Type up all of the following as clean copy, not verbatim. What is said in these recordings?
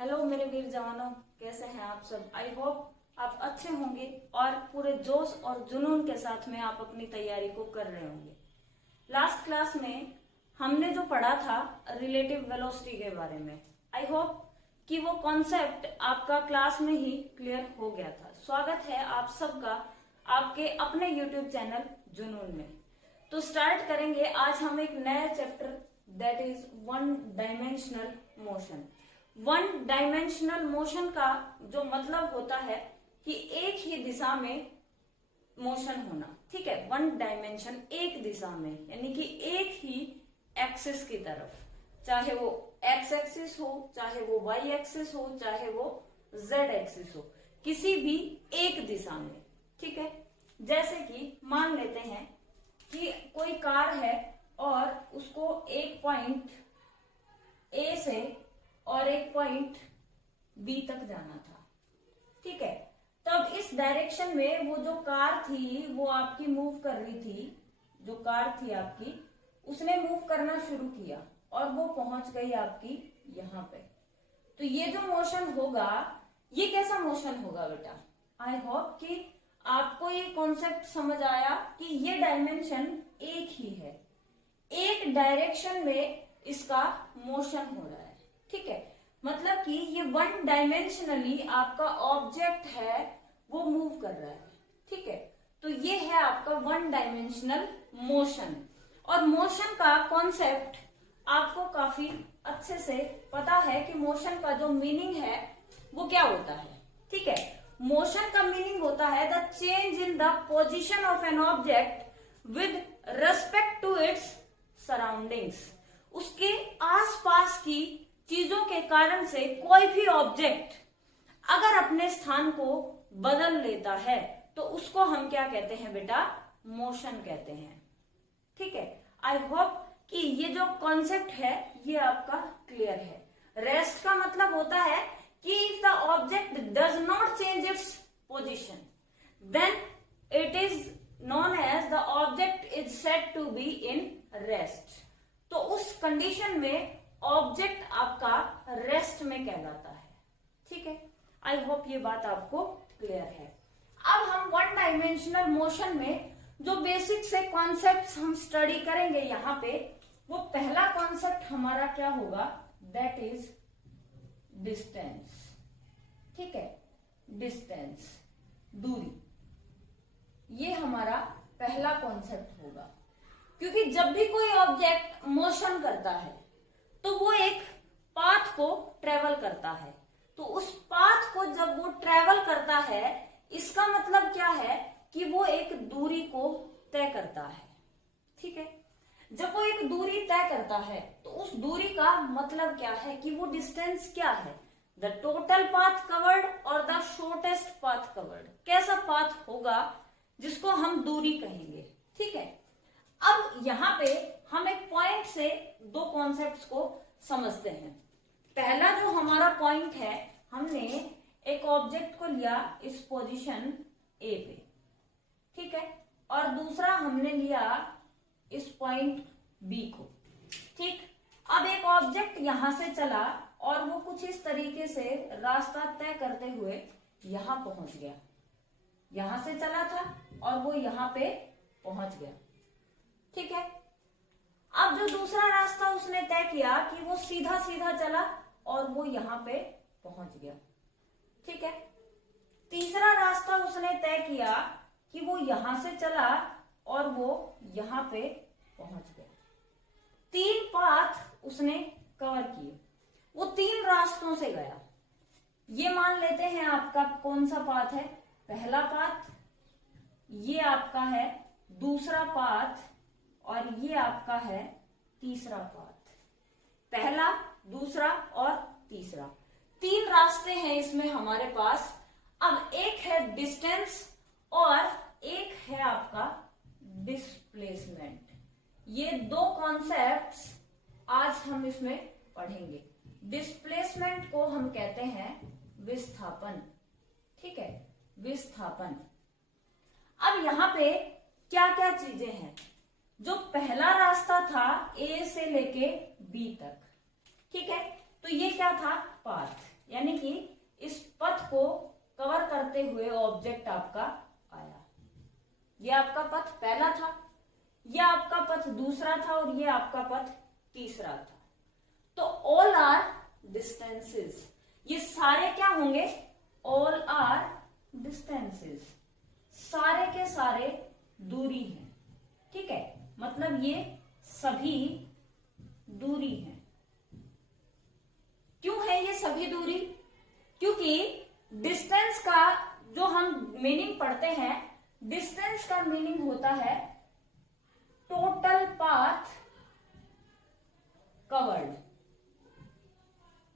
Hello मेरे वीर जवानों, कैसे हैं आप सब। आई होप आप अच्छे होंगे और पूरे जोश और जुनून के साथ में आप अपनी तैयारी को कर रहे होंगे। लास्ट क्लास में हमने जो पढ़ा था रिलेटिव वेलोसिटी के बारे में, आई होप कि वो कॉन्सेप्ट आपका क्लास में ही क्लियर हो गया था। स्वागत है आप सबका आपके अपने यूट्यूब चैनल जुनून में। तो स्टार्ट करेंगे आज हम एक नया chapter, that is one dimensional motion. One dimensional motion का जो मतलब होता है कि एक ही दिशा में मोशन होना, ठीक है। वन डायमेंशन, एक दिशा में, यानी कि एक ही एक्सिस की तरफ, चाहे वो एक्स एक्सिस हो, चाहे वो वाई एक्सिस हो, चाहे वो जेड एक्सिस हो, किसी भी एक दिशा में, ठीक है। जैसे कि मान लेते हैं कि कोई कार है और उसको एक पॉइंट ए से और एक पॉइंट बी तक जाना था, ठीक है। तब इस डायरेक्शन में वो जो कार थी वो आपकी मूव कर रही थी, जो कार थी आपकी उसने मूव करना शुरू किया और वो पहुंच गई आपकी यहाँ पे। तो ये जो मोशन होगा, ये कैसा मोशन होगा बेटा। आई होप कि आपको ये कॉन्सेप्ट समझ आया कि ये डायमेंशन एक ही है, एक डायरेक्शन में इसका मोशन हो रहा है, ठीक है। मतलब कि ये वन डायमेंशनली आपका ऑब्जेक्ट है वो मूव कर रहा है, ठीक है। तो ये है आपका वन डायमेंशनल मोशन। और मोशन का कॉन्सेप्ट आपको काफी अच्छे से पता है कि मोशन का जो मीनिंग है वो क्या होता है, ठीक है। मोशन का मीनिंग होता है the change in the position of an object with respect to its surroundings. उसके आसपास की चीजों के कारण से कोई भी ऑब्जेक्ट अगर अपने स्थान को बदल लेता है तो उसको हम क्या कहते हैं बेटा, मोशन कहते हैं, ठीक है। आई होप कि ये जो कॉन्सेप्ट है ये आपका क्लियर है। रेस्ट का मतलब होता है कि if the object does not change its position then it is known as the object is said to be in rest. तो उस कंडीशन में ऑब्जेक्ट आपका रेस्ट में कहलाता है, ठीक है। आई होप ये बात आपको क्लियर है। अब हम वन डायमेंशनल मोशन में जो बेसिक से कॉन्सेप्ट्स हम स्टडी करेंगे यहाँ पे, वो पहला कॉन्सेप्ट हमारा क्या होगा, दैट इज डिस्टेंस, ठीक है। डिस्टेंस, दूरी, ये हमारा पहला कॉन्सेप्ट होगा। क्योंकि जब भी कोई ऑब्जेक्ट मोशन करता है तो वो एक पाथ को ट्रेवल करता है। तो उस पाथ को जब वो ट्रेवल करता है, इसका मतलब क्या है कि वो एक दूरी को तय करता है, ठीक है। जब वो एक दूरी तय करता है तो उस दूरी का मतलब क्या है कि वो डिस्टेंस क्या है, द टोटल पाथ कवर्ड और द शॉर्टेस्ट पाथ कवर्ड। कैसा पाथ होगा जिसको हम दूरी कहेंगे, ठीक है। अब यहाँ पे हम एक पॉइंट से दो कॉन्सेप्ट्स को समझते हैं। पहला जो हमारा पॉइंट है, हमने एक ऑब्जेक्ट को लिया इस पोजीशन ए पे, ठीक है, और दूसरा हमने लिया इस पॉइंट बी को, ठीक। अब एक ऑब्जेक्ट यहां से चला और वो कुछ इस तरीके से रास्ता तय करते हुए यहां पहुंच गया। यहां से चला था और वो यहां पे पहुंच गया, ठीक है। अब जो दूसरा रास्ता उसने तय किया कि वो सीधा सीधा चला और वो यहां पे पहुंच गया, ठीक है। तीसरा रास्ता उसने तय किया कि वो यहां से चला और वो यहां पे पहुंच गया। तीन पाथ उसने कवर किए, वो तीन रास्तों से गया। ये मान लेते हैं आपका कौन सा पाथ है, पहला पाथ, ये आपका है दूसरा पाथ और ये आपका है तीसरा पाथ। पहला, दूसरा और तीसरा, तीन रास्ते हैं इसमें हमारे पास। अब एक है डिस्टेंस और एक है आपका डिस्प्लेसमेंट। ये दो कॉन्सेप्ट्स आज हम इसमें पढ़ेंगे। डिस्प्लेसमेंट को हम कहते हैं विस्थापन, ठीक है, विस्थापन। अब यहाँ पे क्या क्या चीजें हैं, जो पहला रास्ता था ए से लेके बी तक, ठीक है। तो ये क्या था, पाथ, यानी कि इस पथ को कवर करते हुए ऑब्जेक्ट आपका आया। ये आपका पथ पहला था, ये आपका पथ दूसरा था और ये आपका पथ तीसरा था। तो ऑल आर डिस्टेंसेस, ये सारे क्या होंगे? ऑल आर डिस्टेंसेस, सारे के सारे दूरी हैं। ठीक है, मतलब ये सभी दूरी हैं। क्यों है ये सभी दूरी? क्योंकि डिस्टेंस का जो हम मीनिंग पढ़ते हैं, डिस्टेंस का मीनिंग होता है टोटल पाथ कवर्ड।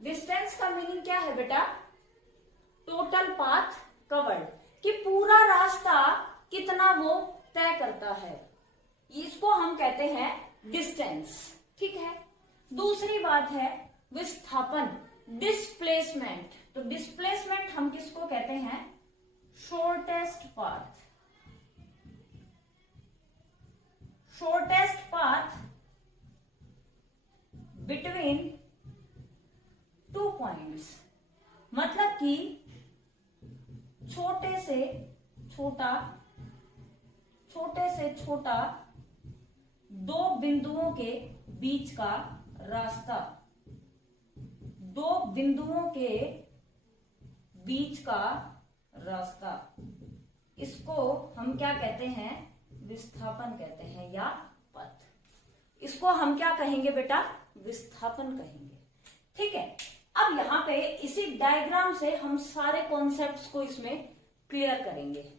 डिस्टेंस का मीनिंग क्या है बेटा? टोटल पाथ कवर्ड, कि पूरा रास्ता कितना वो तय करता है, इसको हम कहते हैं डिस्टेंस। ठीक है, दूसरी बात है विस्थापन, डिस्प्लेसमेंट। तो डिस्प्लेसमेंट हम किसको कहते हैं? Shortest path. Shortest path between two points, मतलब कि छोटे से छोटा दो बिंदुओं के बीच का रास्ता, दो बिंदुओं के बीच का रास्ता, इसको हम क्या कहते हैं? विस्थापन कहते हैं या पथ। इसको हम क्या कहेंगे बेटा? विस्थापन कहेंगे। ठीक है, अब यहां पे इसी डायग्राम से हम सारे कॉन्सेप्ट्स को इसमें क्लियर करेंगे।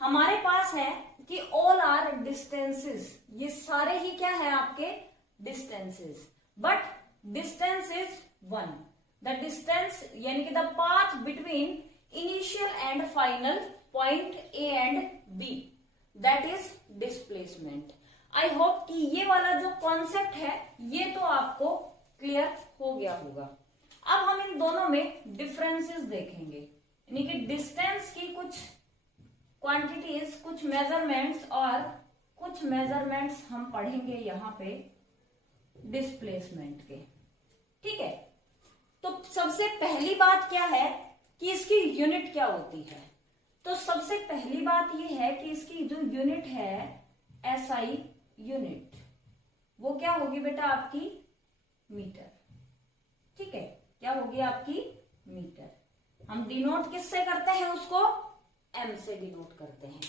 हमारे पास है कि ऑल आर डिस्टेंसेस, ये सारे ही क्या है आपके? Distances, but distance is one. The distance यानी कि the path between initial and final point A and B, that is displacement. I hope कि ये वाला जो कॉन्सेप्ट है ये तो आपको क्लियर हो गया होगा। अब हम इन दोनों में डिफरेंसेस देखेंगे, यानी कि डिस्टेंस की कुछ क्वांटिटीज, कुछ मेजरमेंट्स और कुछ मेजरमेंट्स हम पढ़ेंगे यहां पे डिस्प्लेसमेंट के। ठीक है, तो सबसे पहली बात क्या है कि इसकी यूनिट क्या होती है? तो सबसे पहली बात यह है कि इसकी जो यूनिट है एसआई यूनिट, वो क्या होगी बेटा? आपकी मीटर। ठीक है, क्या होगी आपकी? मीटर। हम डिनोट किससे करते हैं? उसको एम से डिनोट करते हैं।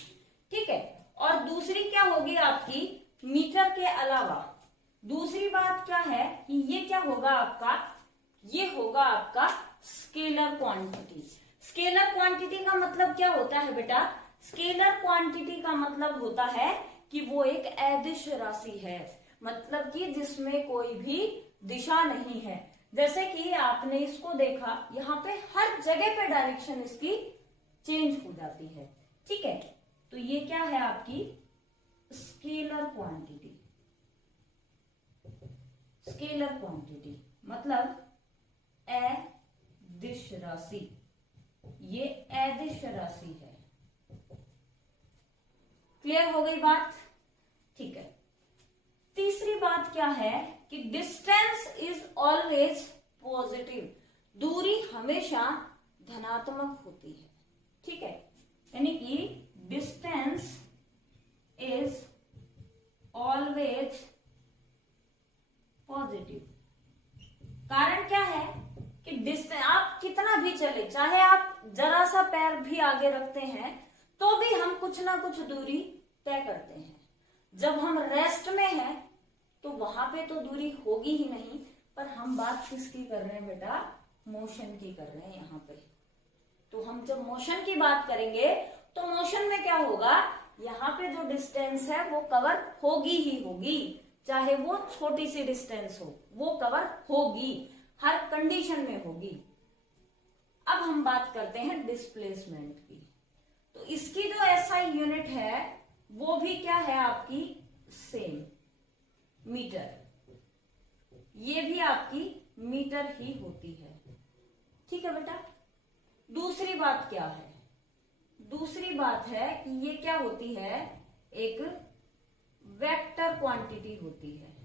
ठीक है, और दूसरी क्या होगी आपकी? मीटर के अलावा दूसरी बात क्या है कि ये क्या होगा आपका? ये होगा आपका स्केलर क्वांटिटी। स्केलर क्वांटिटी का मतलब क्या होता है बेटा? स्केलर क्वांटिटी का मतलब होता है कि वो एक अदिश राशि है, मतलब कि जिसमें कोई भी दिशा नहीं है। जैसे कि आपने इसको देखा, यहाँ पे हर जगह पे डायरेक्शन इसकी चेंज हो जाती है। ठीक है, तो ये क्या है आपकी? Scalar quantity. स्केलर क्वांटिटी मतलब अदिश राशि, ये अदिश राशि है। क्लियर हो गई बात? ठीक है, तीसरी बात क्या है कि डिस्टेंस इज ऑलवेज पॉजिटिव, दूरी हमेशा धनात्मक होती है। ठीक है, यानी कि डिस्टेंस इज ऑलवेज पॉजिटिव। कारण क्या है कि डिस्टेंस आप कितना भी चले, चाहे आप जरा सा पैर भी आगे रखते हैं तो भी हम कुछ ना कुछ दूरी तय करते हैं। जब हम रेस्ट में हैं तो वहां पे तो दूरी होगी ही नहीं, पर हम बात किसकी कर रहे हैं बेटा? मोशन की कर रहे हैं यहाँ पे। तो हम जब मोशन की बात करेंगे तो मोशन में क्या होगा? यहाँ पे जो डिस्टेंस है वो कवर होगी ही होगी, चाहे वो छोटी सी डिस्टेंस हो, वो कवर होगी, हर कंडीशन में होगी। अब हम बात करते हैं डिस्प्लेसमेंट की। तो इसकी जो एसआई यूनिट है वो भी क्या है आपकी? Same, metre. ये भी आपकी मीटर ही होती है। ठीक है बेटा, दूसरी बात क्या है? दूसरी बात है कि ये क्या होती है? एक वेक्टर क्वांटिटी होती है।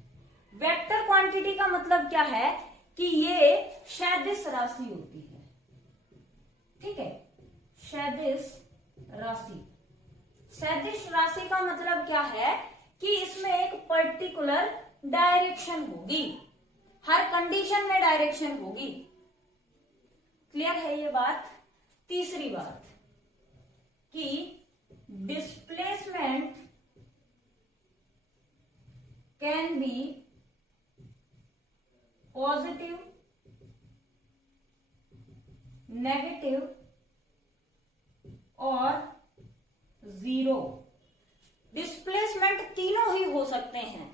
वेक्टर क्वांटिटी का मतलब क्या है कि ये सदिश राशि होती है। ठीक है, सदिश राशि। सदिश राशि का मतलब क्या है कि इसमें एक पर्टिकुलर डायरेक्शन होगी, हर कंडीशन में डायरेक्शन होगी। क्लियर है ये बात। तीसरी बात कि displacement can be positive, negative और जीरो। डिस्प्लेसमेंट तीनों ही हो सकते हैं,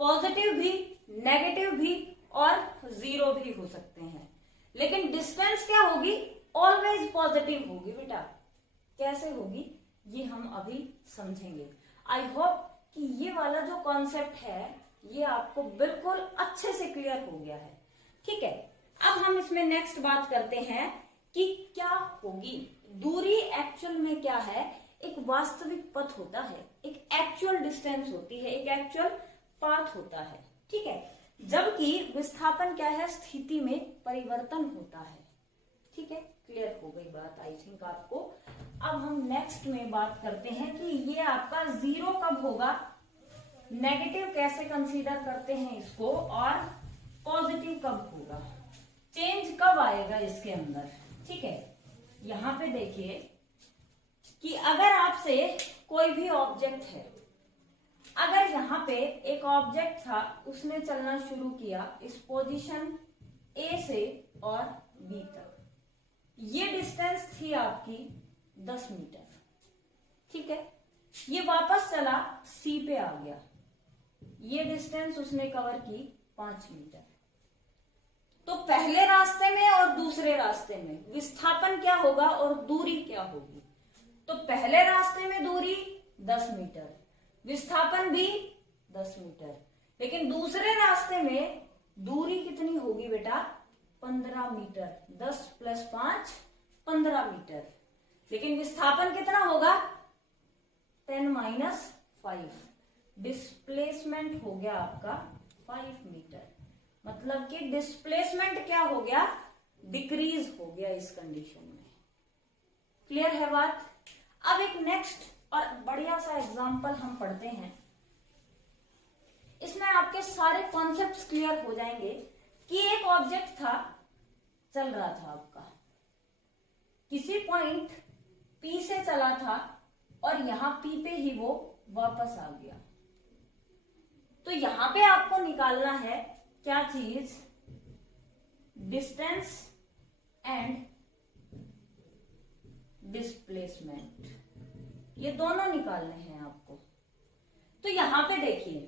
पॉजिटिव भी, नेगेटिव भी और जीरो भी हो सकते हैं। लेकिन डिस्टेंस क्या होगी, ऑलवेज पॉजिटिव होगी बेटा। कैसे होगी ये हम अभी समझेंगे। आई होप कि ये वाला जो कॉन्सेप्ट है ये आपको बिल्कुल अच्छे से क्लियर हो गया है। ठीक है, अब हम इसमें नेक्स्ट बात करते हैं कि क्या होगी दूरी। एक्चुअल में क्या है, एक वास्तविक पथ होता है, एक एक्चुअल डिस्टेंस होती है, एक एक्चुअल पाथ होता है। ठीक है, जबकि विस्थापन क्या है, स्थिति में परिवर्तन होता है। ठीक है, क्लियर हो गई बात आई थिंक आपको। अब हम नेक्स्ट में बात करते हैं कि ये आपका जीरो कब होगा, नेगेटिव कैसे कंसीडर करते हैं इसको, और पॉजिटिव कब होगा, चेंज कब आएगा इसके अंदर। ठीक है, यहां पे देखिए कि अगर आपसे कोई भी ऑब्जेक्ट है, अगर यहाँ पे एक ऑब्जेक्ट था, उसने चलना शुरू किया इस पोजीशन ए से और बी तक, ये डिस्टेंस थी आपकी 10 मीटर। ठीक है, ये वापस चला सी पे आ गया, ये डिस्टेंस उसने कवर की 5 मीटर। तो पहले रास्ते में और दूसरे रास्ते में विस्थापन क्या होगा और दूरी क्या होगी। तो पहले रास्ते में दूरी 10 मीटर, विस्थापन भी 10 मीटर, लेकिन दूसरे रास्ते में दूरी कितनी होगी बेटा, 15 मीटर। 10 + 5 15 मीटर, लेकिन विस्थापन कितना होगा, 10 - 5। डिस्प्लेसमेंट हो गया आपका 5 मीटर। मतलब कि डिस्प्लेसमेंट क्या हो गया, डिक्रीज हो गया इस कंडीशन में। क्लियर है बात। अब एक नेक्स्ट और बढ़िया सा एग्जांपल हम पढ़ते हैं, इसमें आपके सारे कॉन्सेप्ट्स क्लियर हो जाएंगे कि एक ऑब्जेक्ट था, चल रहा था आपका, किसी पॉइंट पी से चला था और यहां पी पे ही वो वापस आ गया। तो यहां पे आपको निकालना है क्या चीज, डिस्टेंस एंड डिस्प्लेसमेंट, ये दोनों निकालने हैं आपको। तो यहां पे देखिए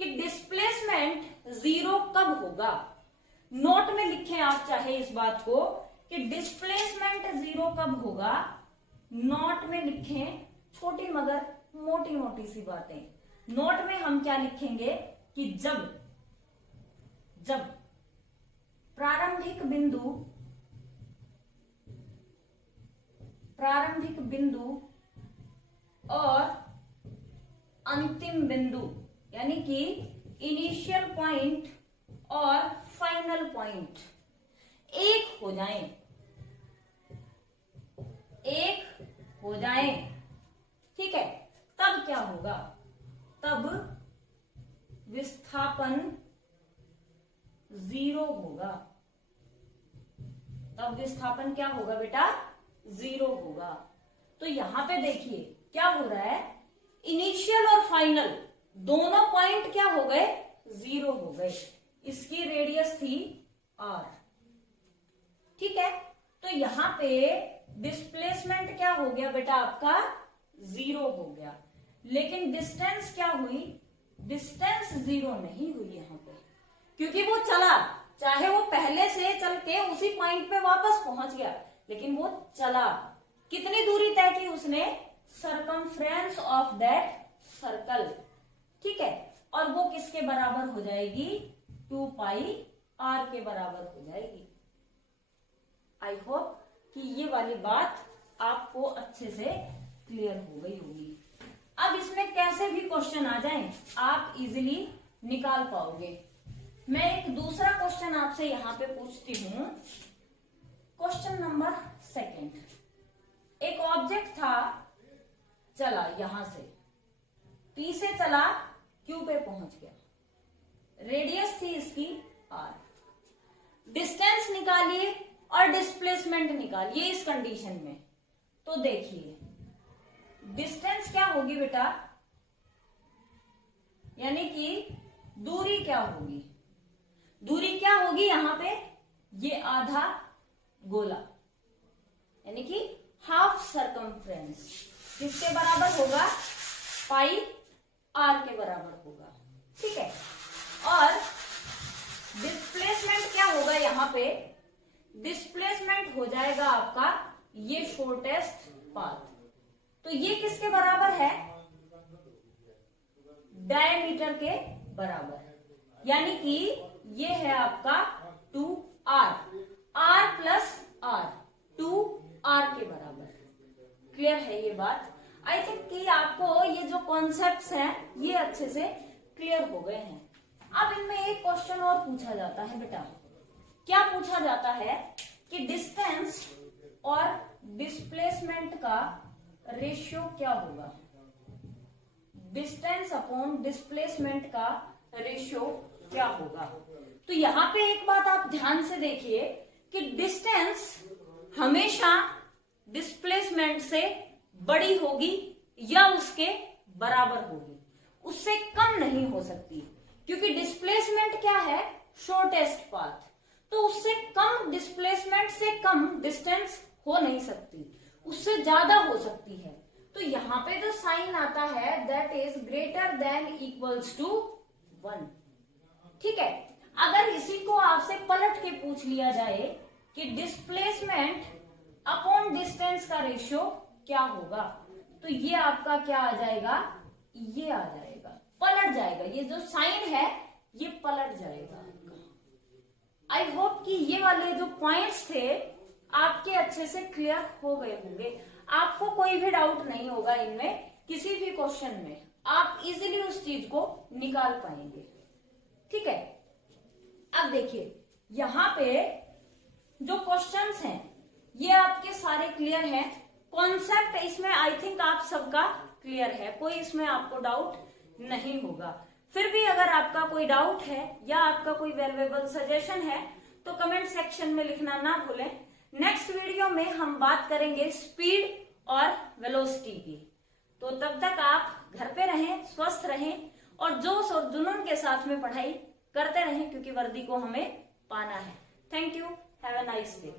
कि डिस्प्लेसमेंट जीरो कब होगा, नोट में लिखें आप चाहे इस बात को कि डिस्प्लेसमेंट जीरो कब होगा, नोट में लिखें, छोटी मगर मोटी मोटी सी बातें। नोट में हम क्या लिखेंगे कि जब प्रारंभिक बिंदु और अंतिम बिंदु, यानी कि इनिशियल पॉइंट और फाइनल पॉइंट एक हो जाएं, ठीक है, तब क्या होगा, तब विस्थापन जीरो होगा। तब विस्थापन क्या होगा बेटा, जीरो होगा। तो यहां पे देखिए क्या हो रहा है, इनिशियल और फाइनल दोनों पॉइंट क्या हो गए, जीरो हो गए। इसकी रेडियस थी r। ठीक है, तो यहां पे डिस्प्लेसमेंट क्या हो गया बेटा आपका, जीरो हो गया। लेकिन डिस्टेंस क्या हुई, डिस्टेंस जीरो नहीं हुई यहां पे, क्योंकि वो चला, चाहे वो पहले से चल के उसी पॉइंट पे वापस पहुंच गया, लेकिन वो चला। कितनी दूरी तय की उसने, सरकमफ्रेंस ऑफ दैट सर्कल। ठीक है, और वो किसके बराबर हो जाएगी, 2πr के बराबर हो जाएगी। आई होप कि ये वाली बात आपको अच्छे से क्लियर हो गई होगी। अब इसमें कैसे भी क्वेश्चन आ जाएं, आप इजीली निकाल पाओगे। मैं एक दूसरा क्वेश्चन आपसे यहां पे पूछती हूं क्वेश्चन नंबर 2, एक ऑब्जेक्ट था, चला यहां से P से चला Q पे पहुंच गया, रेडियस थी इसकी R, डिस्टेंस निकालिए और डिस्प्लेसमेंट निकालिए इस कंडीशन में। तो देखिए डिस्टेंस क्या होगी बेटा, यानी कि दूरी क्या होगी, दूरी क्या होगी यहां पे, ये आधा गोला यानी कि हाफ सरकमफ्रेंस किसके बराबर होगा, पाई आर के बराबर होगा, ठीक है। और डिस्प्लेसमेंट क्या होगा यहाँ पे, डिस्प्लेसमेंट हो जाएगा आपका ये शॉर्टेस्ट पाथ, तो ये किसके बराबर है, डायमीटर के बराबर, यानी कि ये है आपका 2r, r plus r 2r के बराबर। क्लियर है ये बात? आई थिंक कि आपको ये जो कॉन्सेप्ट्स हैं ये अच्छे से क्लियर हो गए हैं। अब इनमें एक क्वेश्चन और पूछा जाता है बेटा, क्या पूछा जाता है कि डिस्टेंस और डिस्प्लेसमेंट का रेशियो क्या होगा, डिस्टेंस अपॉन डिस्प्लेसमेंट का रेशियो क्या होगा। तो यहां पे एक बात आप ध्यान से देखिए कि डिस्टेंस हमेशा डिस्प्लेसमेंट से बड़ी होगी या उसके बराबर होगी, उससे कम नहीं हो सकती, क्योंकि डिस्प्लेसमेंट क्या है, शॉर्टेस्ट पाथ, तो उससे कम डिस्प्लेसमेंट से कम डिस्टेंस हो नहीं सकती, उससे ज्यादा हो सकती है। तो यहां पे जो साइन आता है that is greater than equals to 1, ठीक है। अगर इसी को आपसे पलट के पूछ लिया जाए कि डिस्प्लेसमेंट अपॉन डिस्टेंस का रेशियो क्या होगा, तो ये आपका क्या आ जाएगा, ये आ जाएगा, पलट जाएगा, ये जो साइन है ये पलट जाएगा आपका। आई होप कि ये वाले जो पॉइंट्स थे आपके अच्छे से क्लियर हो गए होंगे, आपको कोई भी डाउट नहीं होगा इनमें, किसी भी क्वेश्चन में आप इजीली उस चीज को निकाल पाएंगे, ठीक है। अब देखिए यहां पे जो क्वेश्चंस हैं ये आपके सारे क्लियर हैं, कॉन्सेप्ट इसमें आई थिंक आप सबका क्लियर है, कोई इसमें आपको डाउट नहीं होगा। फिर भी अगर आपका कोई डाउट है या आपका कोई वैल्यूएबल सजेशन है तो कमेंट सेक्शन में लिखना ना भूलें। नेक्स्ट वीडियो में हम बात करेंगे स्पीड और वेलोसिटी की। तो तब तक आप घर पे रहें, स्वस्थ रहें और जोश और जुनून के साथ में पढ़ाई करते रहें, क्योंकि वर्दी को हमें पाना है। Thank you, have a nice day.